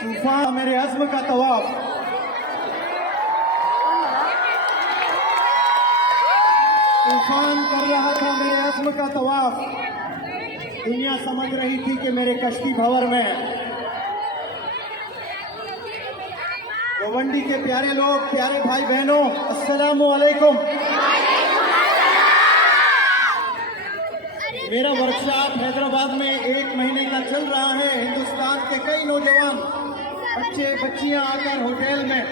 तूफान मेरे अज़्म का तवाफ, तूफान कर रहा था मेरे अज़्म का तवाफ। दुनिया समझ रही थी कि मेरे कश्ती भंवर में है। गोवंडी के प्यारे लोग, प्यारे भाई बहनों, अस्सलामु अलैकुम। मेरा वर्कशॉप हैदराबाद में 1 महीने का चल रहा है। हिंदुस्तान के कई नौजवान बच्चे बच्चियां आकर होटल में,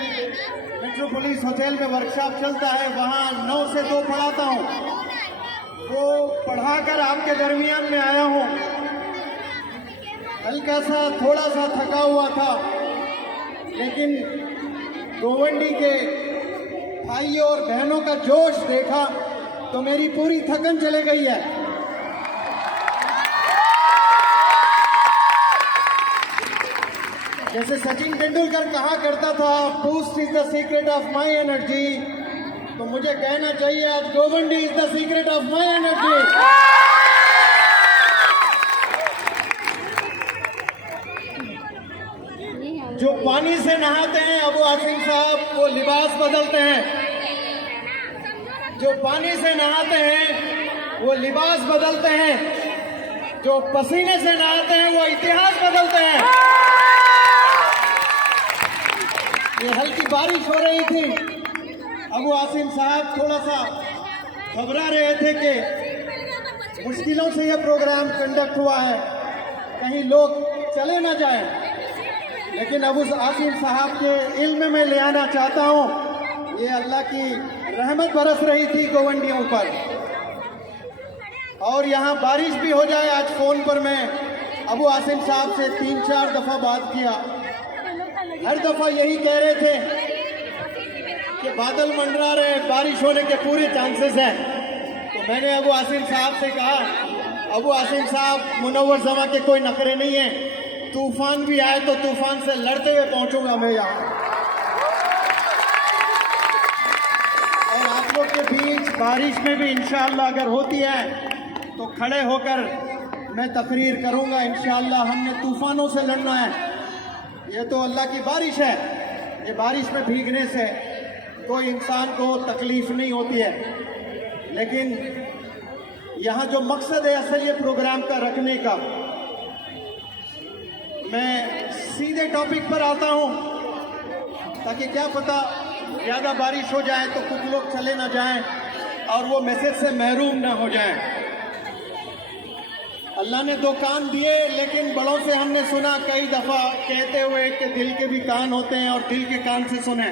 मेट्रोपोलिस होटल में वर्कशॉप चलता है, वहाँ 9 से 2 पढ़ाता हूँ। वो पढ़ाकर आपके दरमियान में आया हूँ। हल्का सा थोड़ा सा थका हुआ था, लेकिन गोवंडी के भाइयों और बहनों का जोश देखा तो मेरी पूरी थकन चले गई है। जैसे सचिन तेंदुलकर कहा करता था, boost is the secret of my energy, तो मुझे कहना चाहिए आज Govandi is the secret of my energy. जो पानी से नहाते हैं अबू आसिम साहब, वो लिबास बदलते हैं। जो पानी से नहाते हैं वो लिबास बदलते हैं। जो पसीने से नहाते हैं वो इतिहास बदलते हैं। ये हल्की बारिश हो रही थी। अबू आसिम साहब थोड़ा सा घबरा रहे थे कि मुश्किलों से ये प्रोग्राम कंडक्ट हुआ है, कहीं लोग चले ना जाएं। लेकिन अबू आसिम साहब के इल्म में ले आना चाहता हूँ, ये अल्लाह की रहमत बरस रही थी गोवंडियों पर। और यहाँ बारिश भी हो जाए, आज फोन पर मैं अबू आसिम साहब से 3-4 दफा बात किया। हर दफा यही कह रहे थे कि बादल मंडरा रहे, बारिश होने के पूरे चांसेस हैं। तो मैंने अबू आसिम साहब से कहा, अबू आसिम साहब, मुनव्वर जमा के कोई नखरे नहीं है, तूफान भी आए तो तूफान से लड़ते हुए पहुंचूंगा मैं यहाँ। और आप लोग के बीच बारिश में भी इंशाअल्लाह अगर होती है तो खड़े होकर मैं तकरीर करूंगा इंशाअल्लाह। हमने तूफानों से लड़ना है। ये तो अल्लाह की बारिश है। ये बारिश में भीगने से कोई इंसान को तकलीफ नहीं होती है। लेकिन यहाँ जो मकसद है असल ये प्रोग्राम का रखने का, मैं सीधे टॉपिक पर आता हूँ ताकि क्या पता ज़्यादा बारिश हो जाए तो कुछ लोग चले ना जाएं और वो मैसेज से महरूम ना हो जाएं। अल्लाह ने 2 कान दिए, लेकिन बड़ों से हमने सुना कई दफ़ा कहते हुए कि दिल के भी कान होते हैं और दिल के कान से सुने।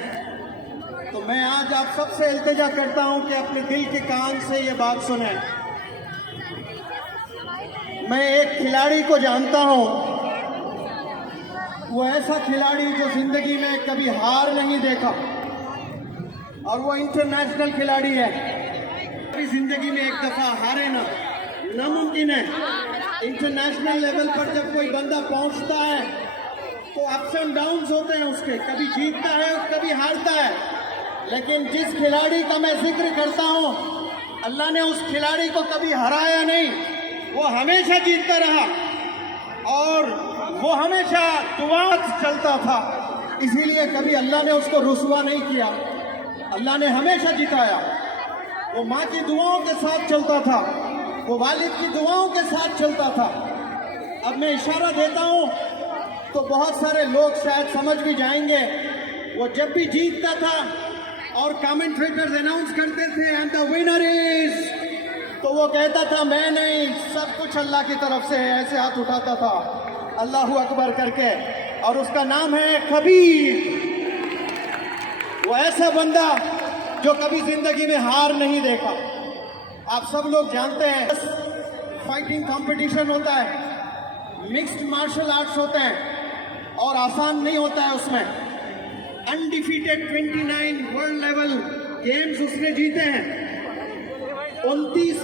तो मैं आज आप सबसे इल्तिजा करता हूँ कि अपने दिल के कान से ये बात सुने। मैं एक खिलाड़ी को जानता हूँ, वो ऐसा खिलाड़ी जो जिंदगी में कभी हार नहीं देखा, और वो इंटरनेशनल खिलाड़ी है। कभी जिंदगी में एक दफा हारे ना, नामुमकिन है। इंटरनेशनल लेवल पर जब कोई बंदा पहुंचता है तो अप्स एंड डाउन्स होते हैं उसके, कभी जीतता है कभी हारता है। लेकिन जिस खिलाड़ी का मैं जिक्र करता हूं, अल्लाह ने उस खिलाड़ी को कभी हराया नहीं, वो हमेशा जीतता रहा और वो हमेशा दुआ चलता था। इसीलिए कभी अल्लाह ने उसको रुसवा नहीं किया, अल्लाह ने हमेशा जिताया। वो माँ की दुआओं के साथ चलता था, वो वालिद की दुआओं के साथ चलता था। अब मैं इशारा देता हूँ तो बहुत सारे लोग शायद समझ भी जाएंगे। वो जब भी जीतता था और कमेंटेटर्स अनाउंस करते थे एंड द विनर इज, तो वो कहता था मैं नहीं, सब कुछ अल्लाह की तरफ से है, ऐसे हाथ उठाता था अल्लाहू अकबर करके, और उसका नाम है कबीर। वो ऐसा बंदा जो कभी जिंदगी में हार नहीं देखा। आप सब लोग जानते हैं फाइटिंग कंपटीशन होता है, मिक्स्ड मार्शल आर्ट्स होते हैं और आसान नहीं होता है। उसमें अनडिफीटेड 29 वर्ल्ड लेवल गेम्स उसने जीते हैं। 29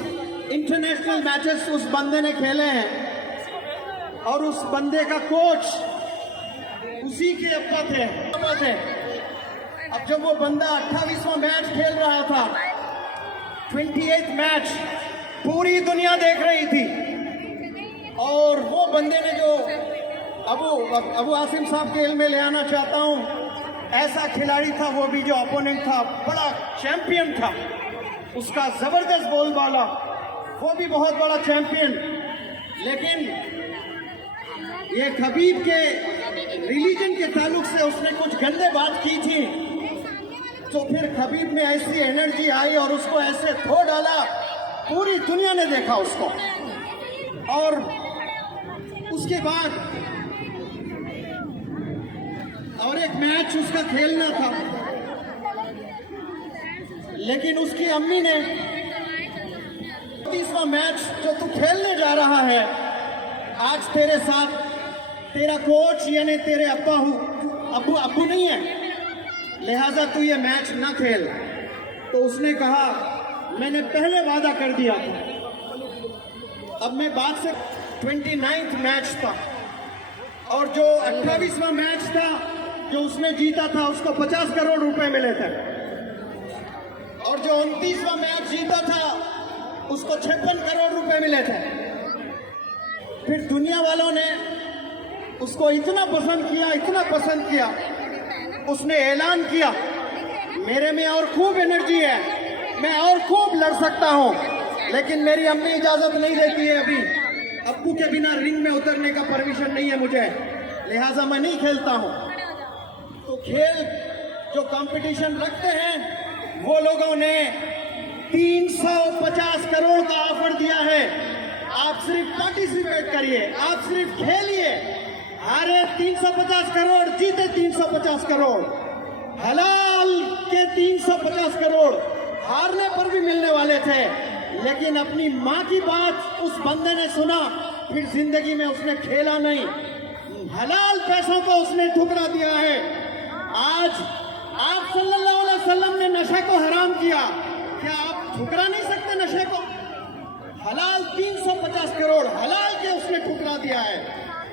इंटरनेशनल मैचेस उस बंदे ने खेले हैं और उस बंदे का कोच उसी के अब्बा थे। अब जब वो बंदा 28वां मैच खेल रहा था, 28th मैच पूरी दुनिया देख रही थी, और वो बंदे ने जो अबू आसिम साहब खेल में ले आना चाहता हूं। ऐसा खिलाड़ी था वो भी, जो अपोनेंट था, बड़ा चैंपियन था, उसका जबरदस्त बोलबाला, वो भी बहुत बड़ा चैंपियन। लेकिन ये खबीब के रिलीजन के ताल्लुक से उसने कुछ गंदे बात की थी, तो फिर खबीब में ऐसी एनर्जी आई और उसको ऐसे धो डाला, पूरी दुनिया ने देखा उसको। और उसके बाद और एक मैच उसका खेलना था, लेकिन उसकी अम्मी ने 30वां मैच जो तू खेलने जा रहा है, आज तेरे साथ तेरा कोच यानी तेरे अब्बू नहीं है, लिहाजा तू ये मैच ना खेल। तो उसने कहा मैंने पहले वादा कर दिया था। अब मैं बात से 29th मैच था, और जो 28वां मैच था जो उसने जीता था उसको 50 करोड़ रुपए मिले थे, और जो 29वां मैच जीता था उसको 56 करोड़ रुपए मिले थे। फिर दुनिया वालों ने उसको इतना पसंद किया, उसने ऐलान किया मेरे में और खूब एनर्जी है, मैं और खूब लड़ सकता हूं, लेकिन मेरी अम्मी इजाजत नहीं देती है। अभी अब्बू के बिना रिंग में उतरने का परमिशन नहीं है मुझे, लिहाजा मैं नहीं खेलता हूं। तो खेल जो कंपटीशन रखते हैं वो लोगों ने 350 करोड़ का ऑफर दिया है। आप सिर्फ पार्टिसिपेट करिए, आप सिर्फ खेलिए, हारे 350 करोड़, जीते 350 करोड़, हलाल के 350 करोड़ हारने पर भी मिलने वाले थे, लेकिन अपनी माँ की बात उस बंदे ने सुना, फिर जिंदगी में उसने खेला नहीं, हलाल पैसों को उसने ठुकरा दिया है। आज आप सल्लल्लाहु अलैहि वसल्लम ने नशे को हराम किया, क्या आप ठुकरा नहीं सकते नशे को? हलाल 350 करोड़ हलाल के उसने ठुकरा दिया है,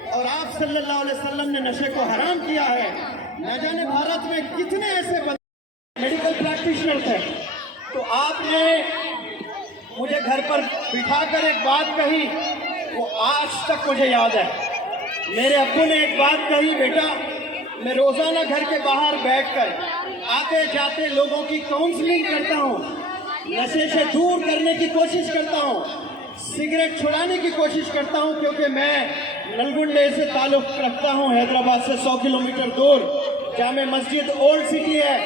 और आप सल्लल्लाहु अलैहि वसल्लम ने नशे को हराम किया है। न जाने भारत में कितने ऐसे मेडिकल प्रैक्टिशनर थे। तो आपने मुझे घर पर बिठाकर एक बात कही, वो आज तक मुझे याद है। मेरे अब्बू ने एक बात कही, बेटा मैं रोजाना घर के बाहर बैठकर आते जाते लोगों की काउंसलिंग करता हूँ, नशे से दूर करने की कोशिश करता हूँ, सिगरेट छुड़ाने की कोशिश करता हूँ, क्योंकि मैं नलगुंडे से ताल्लुक रखता हूँ, हैदराबाद से 100 किलोमीटर दूर। जामे मस्जिद ओल्ड सिटी है,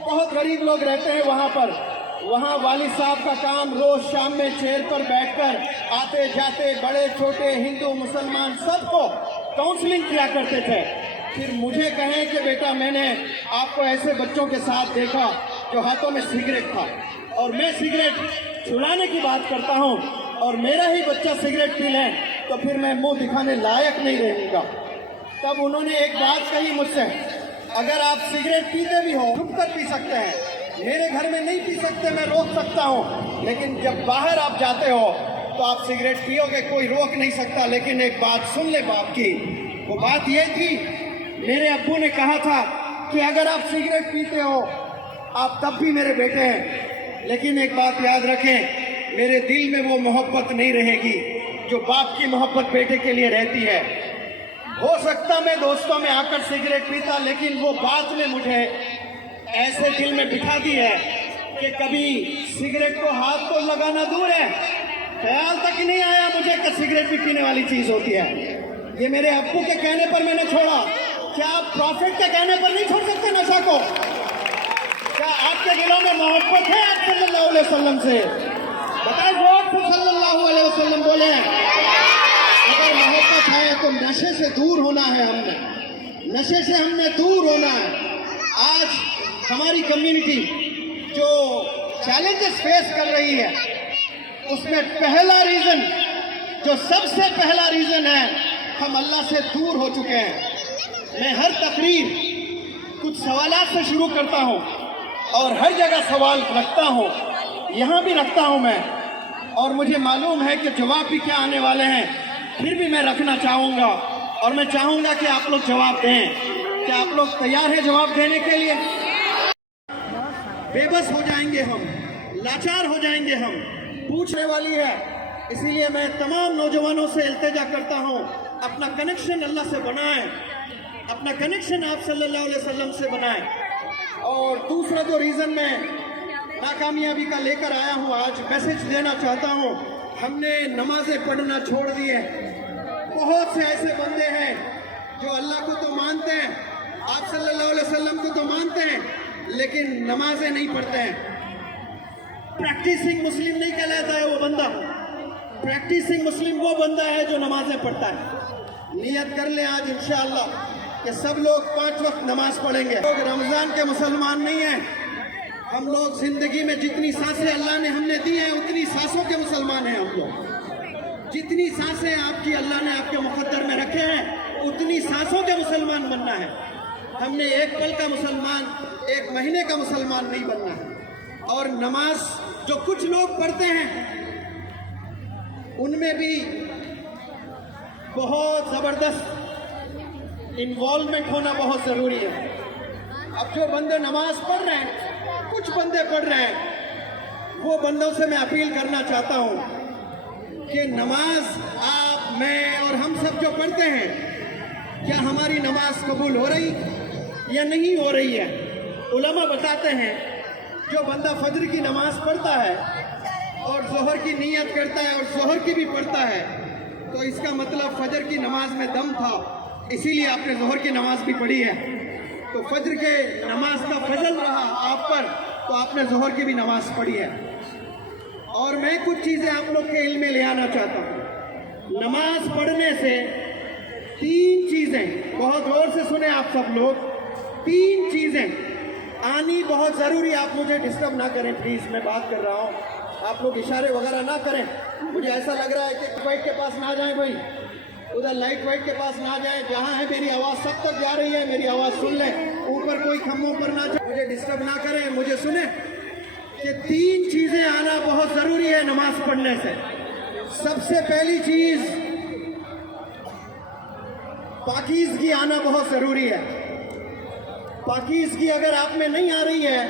बहुत गरीब लोग रहते हैं वहाँ पर। वहाँ वालिद साहब का काम रोज शाम में चेयर पर बैठकर आते जाते बड़े छोटे हिंदू मुसलमान सबको काउंसलिंग किया करते थे। फिर मुझे कहें कि बेटा मैंने आपको ऐसे बच्चों के साथ देखा जो हाथों में सिगरेट था, और मैं सिगरेट छुड़ाने की बात करता हूँ, और मेरा ही बच्चा सिगरेट पी ले तो फिर मैं मुंह दिखाने लायक नहीं रहूँगा। तब उन्होंने एक बात कही मुझसे, अगर आप सिगरेट पीते भी हो छुप कर पी सकते हैं, मेरे घर में नहीं पी सकते, मैं रोक सकता हूँ, लेकिन जब बाहर आप जाते हो तो आप सिगरेट पियोगे, कोई रोक नहीं सकता। लेकिन एक बात सुन ले बाप की, वो बात ये थी, मेरे अब्बू ने कहा था कि अगर आप सिगरेट पीते हो आप तब भी मेरे बेटे हैं, लेकिन एक बात याद रखें, मेरे दिल में वो मोहब्बत नहीं रहेगी जो बाप की मोहब्बत बेटे के लिए रहती है। हो सकता मैं दोस्तों में आकर सिगरेट पीता, लेकिन वो बात ने मुझे ऐसे दिल में बिठा दी है कि कभी सिगरेट को हाथ तो लगाना दूर है, ख्याल तक ही नहीं आया मुझे कि सिगरेट भी पीने वाली चीज होती है। ये मेरे अब्बू के कहने पर मैंने छोड़ा। क्या आप प्रॉफिट के कहने पर नहीं छोड़ सकते नशा को? क्या आपके दिलों में मोहब्बत है आप सल्लल्लाहु अलैहि वसल्लम से? बताए जो आप सल्लल्लाहु अलैहि वसल्लम बोले, अगर मोहब्बत है तो नशे से दूर होना है, हमने नशे से हमने दूर होना है। आज हमारी कम्युनिटी जो चैलेंजेस फेस कर रही है, उसमें पहला रीजन, जो सबसे पहला रीजन है, हम अल्लाह से दूर हो चुके हैं। मैं हर तकरीर कुछ सवालात से शुरू करता हूँ और हर जगह सवाल रखता हूँ, यहाँ भी रखता हूँ मैं, और मुझे मालूम है कि जवाब भी क्या आने वाले हैं, फिर भी मैं रखना चाहूँगा और मैं चाहूँगा कि आप लोग जवाब दें। क्या आप लोग तैयार हैं जवाब देने के लिए? बेबस हो जाएंगे हम, लाचार हो जाएंगे हम, पूछने वाली है। इसीलिए मैं तमाम नौजवानों से इल्तिजा करता हूँ अपना कनेक्शन अल्लाह से बनाएं, अपना कनेक्शन आप सल्लल्लाहु अलैहि वसल्लम से बनाएं। और दूसरा जो रीज़न मैं नाकामयाबी का लेकर आया हूँ, आज मैसेज देना चाहता हूँ, हमने नमाजें पढ़ना छोड़ दी है। बहुत से ऐसे बंदे हैं जो अल्लाह को तो मानते हैं, आप सल्लल्लाहु अलैहि वसल्लम को तो मानते हैं, लेकिन नमाजें नहीं पढ़ते हैं। प्रैक्टिसिंग मुस्लिम नहीं कहलाता है वो बंदा। प्रैक्टिसिंग मुस्लिम वो बंदा है जो नमाजें पढ़ता है। नियत कर ले आज इंशाअल्लाह कि सब लोग 5 वक्त नमाज पढ़ेंगे। लोग रमज़ान के मुसलमान नहीं हैं। हम लोग जिंदगी में जितनी सांसें अल्लाह ने हमने दी हैं उतनी सांसों के मुसलमान हैं हम लोग। जितनी सांसें आपकी अल्लाह ने आपके मुकद्दर में रखे हैं उतनी सांसों के मुसलमान बनना है। हमने एक पल का मुसलमान, एक महीने का मुसलमान नहीं बनना है। और नमाज जो कुछ लोग पढ़ते हैं उनमें भी बहुत ज़बरदस्त इन्वॉल्वमेंट होना बहुत ज़रूरी है। अब जो बंदे नमाज पढ़ रहे हैं, कुछ बंदे पढ़ रहे हैं, वो बंदों से मैं अपील करना चाहता हूँ कि नमाज आप, मैं और हम सब जो पढ़ते हैं, क्या हमारी नमाज कबूल हो रही या नहीं हो रही है। उलमा बताते हैं जो बंदा फजर की नमाज पढ़ता है और जोहर की नियत करता है और जोहर की भी पढ़ता है, तो इसका मतलब फजर की नमाज में दम था, इसीलिए आपने जोहर की नमाज भी पढ़ी है। तो फजर के नमाज का फजल रहा आप पर, तो आपने जोहर की भी नमाज पढ़ी है। और मैं कुछ चीज़ें आप लोग के इल्म में ले आना चाहता हूँ। नमाज पढ़ने से 3 चीज़ें, बहुत गौर से सुने आप सब लोग, 3 चीज़ें आनी बहुत ज़रूरी। आप मुझे डिस्टर्ब ना करें प्लीज़, मैं बात कर रहा हूँ, आप लोग इशारे वगैरह ना करें। मुझे ऐसा लग रहा है कि वाइट के पास ना जाएं भाई, उधर लाइट वाइट के पास ना जाएं, जहाँ है मेरी आवाज़ सब तक जा रही है, मेरी आवाज़ सुन लें, ऊपर कोई खम्भों पर ना जाए, मुझे डिस्टर्ब ना करें, मुझे सुने कि 3 चीज़ें आना बहुत ज़रूरी है नमाज पढ़ने से। सबसे पहली चीज़ पाकीज़गी आना बहुत ज़रूरी है। पाकीज़गी अगर आप में नहीं आ रही है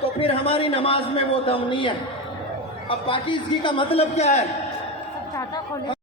तो फिर हमारी नमाज में वो दम नहीं है। अब पाकीज़गी का मतलब क्या है?